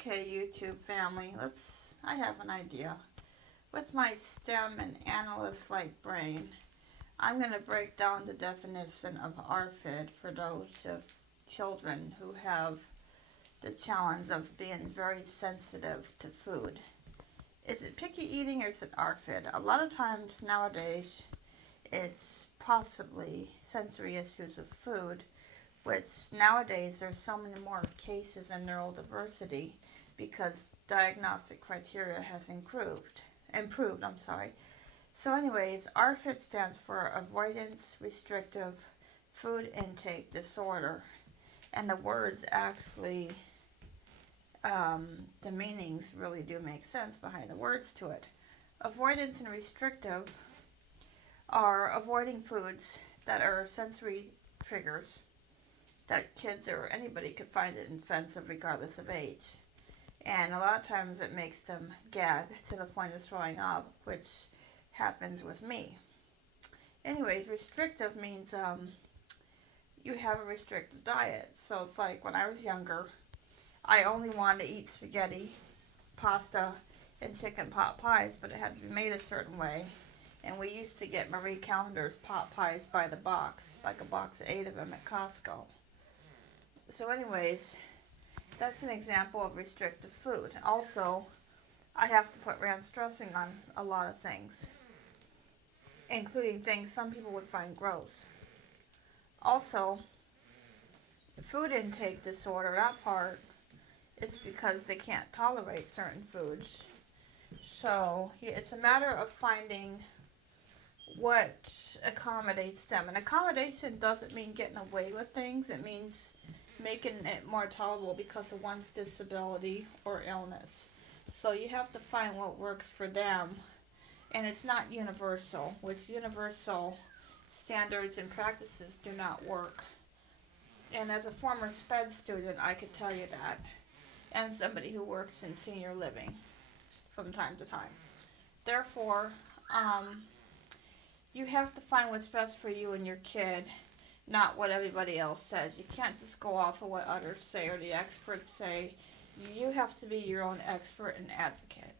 Okay, YouTube family, I have an idea. With my STEM and analyst-like brain, I'm going to break down the definition of ARFID for those of children who have the challenge of being very sensitive to food. Is it picky eating or is it ARFID? A lot of times nowadays, it's possibly sensory issues with food, which nowadays there's so many more cases in neurodiversity because diagnostic criteria has improved. So anyways, ARFID stands for Avoidance Restrictive Food Intake Disorder, and the words actually, the meanings really do make sense behind the words to it. Avoidance and restrictive are avoiding foods that are sensory triggers that kids or anybody could find it offensive regardless of age. And a lot of times it makes them gag to the point of throwing up, which happens with me. Anyways, restrictive means you have a restrictive diet. So it's like when I was younger, I only wanted to eat spaghetti, pasta, and chicken pot pies, but it had to be made a certain way. And we used to get Marie Callender's pot pies by the box, like a box of 8 of them at Costco. So anyways, that's an example of restrictive food. Also, I have to put ranch dressing on a lot of things, including things some people would find gross. Also, food intake disorder, that part, it's because they can't tolerate certain foods. So it's a matter of finding what accommodates them. And accommodation doesn't mean getting away with things. It means making it more tolerable because of one's disability or illness. So you have to find what works for them. And it's not universal, which universal standards and practices do not work. And as a former SPED student, I could tell you that. And somebody who works in senior living from time to time. Therefore, you have to find what's best for you and your kid, not what everybody else says. You can't just go off of what others say or the experts say. You have to be your own expert and advocate.